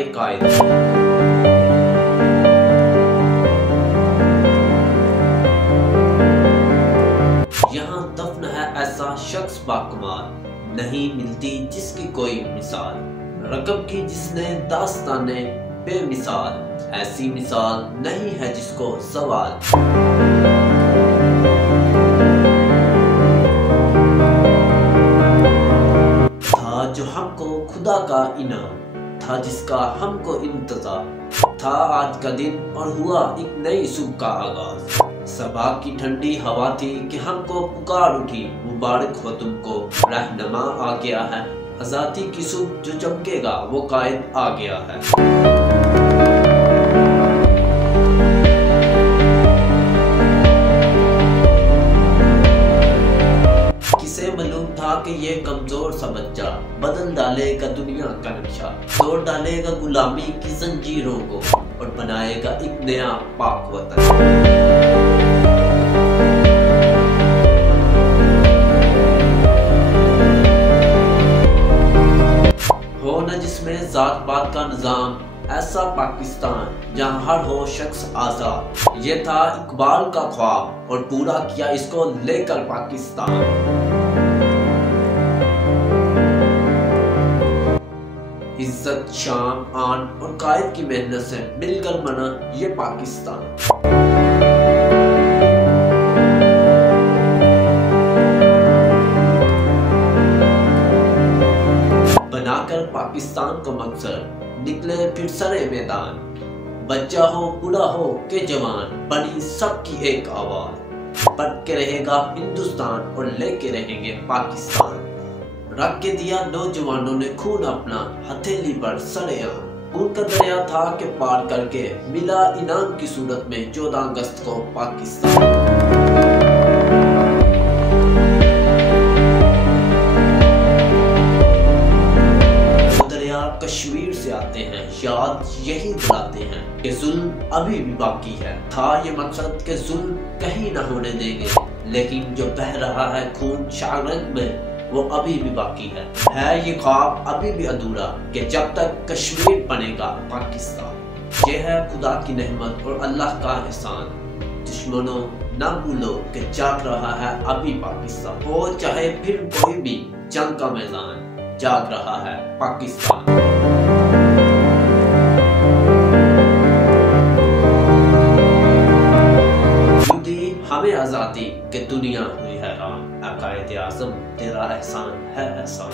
जाए कायद। यहाँ दफन है ऐसा शख्स बाकमाल, नहीं मिलती जिसकी कोई मिसाल। रकब की जिसने दास्ताने बेमिसाल, ऐसी मिसाल नहीं है जिसको सवाल। था जो हमको खुदा का इनाम, था जिसका हमको इंतजार। था आज का दिन और हुआ एक नई सुबह का आगाज। सबा की ठंडी हवा थी कि हमको पुकार उठी, मुबारक हो तुमको रहनुमा आ गया है। आजादी की सुबह जो चमकेगा वो कायद आ गया है। किसे मालूम था कि ये कमजोर सा बच्चा बदल डालेगा दुनिया का नक्शा, तोड़ डालेगा गुलामी की जंजीरों को और बनाएगा एक नया पाक वतन। जिसमें जात पात का निजाम, ऐसा पाकिस्तान जहां हर हो शख्स आजाद। ये था इकबाल का ख्वाब और पूरा किया इसको लेकर पाकिस्तान। इज्जत, शान, आन और कायद की मेहनत से मिलकर बना ये पाकिस्तान। बनाकर पाकिस्तान को मकसद निकले फिर सरे मैदान। बच्चा हो बूढ़ा हो के जवान, बनी सबकी एक आवाज। बढ़ के रहेगा हिंदुस्तान और लेके रहेंगे पाकिस्तान। रख के दिया नौजवानों ने खून अपना हथेली पर सरेआम। खून का दरिया था कि पार करके मिला इनाम की सूरत में 14 अगस्त को पाकिस्तान। कश्मीर से आते हैं, याद यही दिलाते हैं कि जुल्म अभी भी बाकी है। था ये मकसद कि जुल्म कहीं न होने देंगे, लेकिन जो बह रहा है खून शागरंग में वो अभी भी बाकी है ये ख्वाब अभी भी अधूरा कि जब तक कश्मीर बनेगा पाकिस्तान। ये है खुदा की नेमत और अल्लाह का एहसान। दुश्मनों न भूलो कि जाग रहा है अभी पाकिस्तान। हो चाहे फिर कोई भी जंग का मैदान, जाग रहा है पाकिस्तान। हमें आजादी के दुनिया हुई हैरान। अकायद आज़म तेरा एहसान है एहसान।